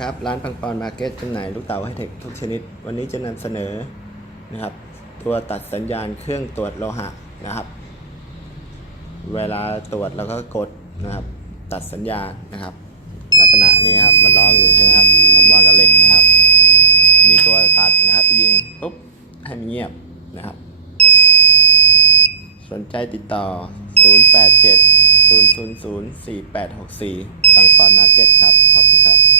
ครับร้านปังปอนมาร์เก็ตจำหน่ายลูกเต๋าไฮเทคทุกชนิดวันนี้จะนำเสนอนะครับตัวตัดสัญญาณเครื่องตรวจโลหะนะครับเวลาตรวจเราก็กดนะครับตัดสัญญาณนะครับลักษณะนี้ครับมันร้องอยู่ใช่ไหมครับผมวางกับเหล็กนะครับมีตัวตัดนะครับยิงปุ๊บให้มันเงียบนะครับสนใจติดต่อ087 000 4864ปังปอนมาร์เก็ตครับขอบคุณครับ